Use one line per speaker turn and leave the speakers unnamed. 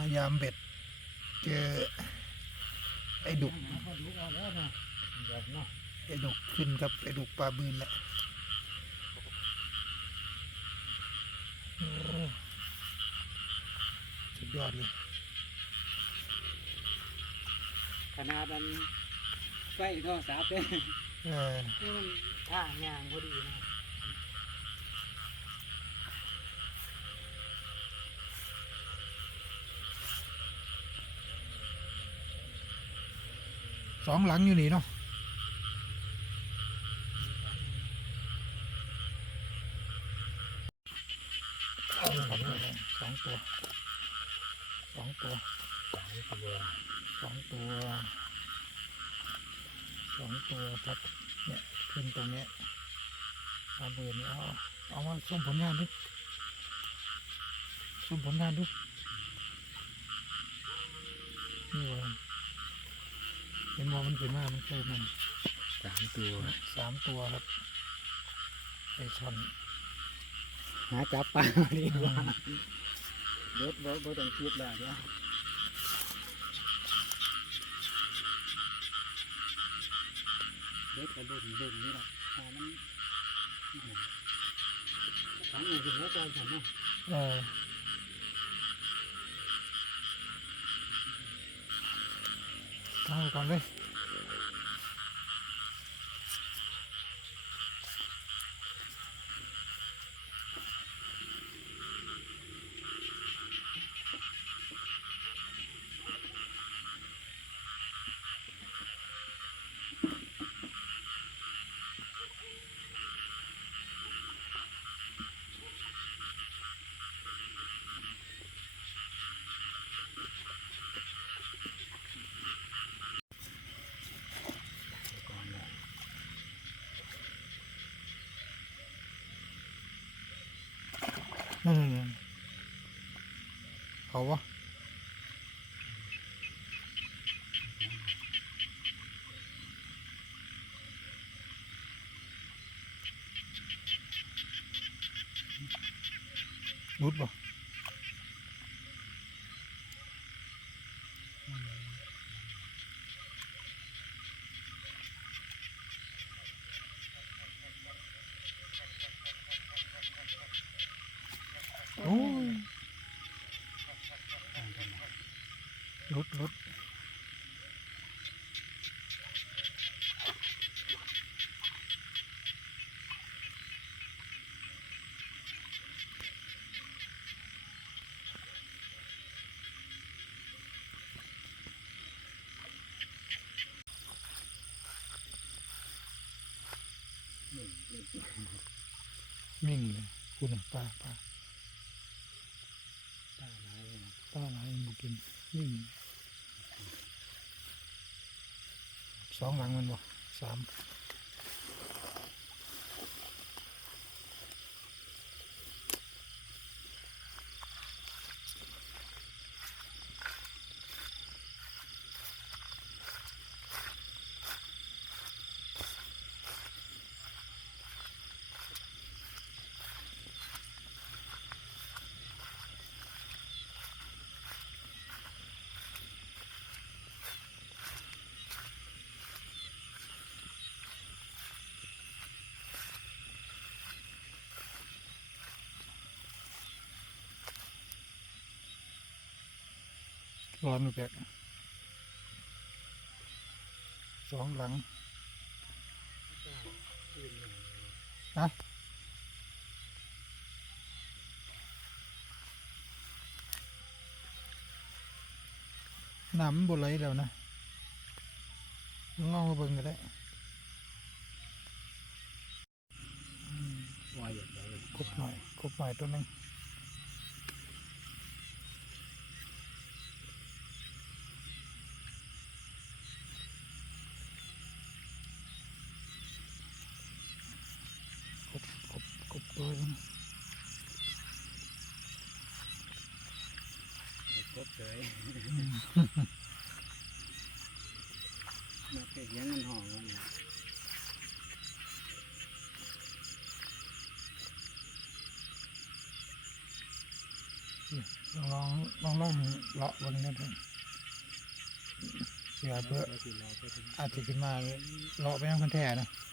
ายามเบ็ด เจอ ไอ้ดุก
เขาดูเอาแล้วนะแบบเนาะ
ไอ้ดุกขึ้นครับไอ้ดุกปลาบืนแหละโอ้สุดยอดเลย
ขนาดมันไฟโทรศัพท์เนี่ย
เออ
นี่มันท่างางพอดีนะ
สองหลังอยู่นี่เนาะสองตัวสองตัว
สามตัว
สองตัวสองตัวครับเนี่ยขึ้นตรงเนี้ยปลาบืนเอาเอามาส่งผลงานดูส่งผลงานดูนี่ว่า เห็นว่ามันขึ้นมามันเคยมัน
สามตัว
สามตัวครับไอช่อน
หาจับปลาดีกว่าเด็ดบ่บ่ต้องคิดแล้วเดี๋ยวเด็ดกระดุนดุนนี่แหละหามันทั้งอย่างที่หัวใจฉันเนาะ
เออเอาไปก่อนเลย
นั่
นๆๆเขาวะรุดป่ะโอ้ย รุดรุดมิ่งเลยคุณน่ะปลาปลา
หลายเลยนะ
ปลาอะไรบุกินมิ่ง สองหลังมันบ่สาม ร้อนไม่แปลกสองหลัง
ตื่นเลย
ฮะน้ำมันบไหลแล้วนะลองมาเบิ่งก็ได้
วายอย่างไร
กบหน่อยกบหน่อยตัวหนึงกบกบกบ ตัวหนึง
ครบเลยมาเก็บยังเงินห่อเงินนะ
ลองลองลองเลาะเบนนั่นเถอะเสือเพื่อ
ดี๋ยวสิรอไปถึง
อาจจะขึ้นมาเลาะไปยังคนแท้นะ
เ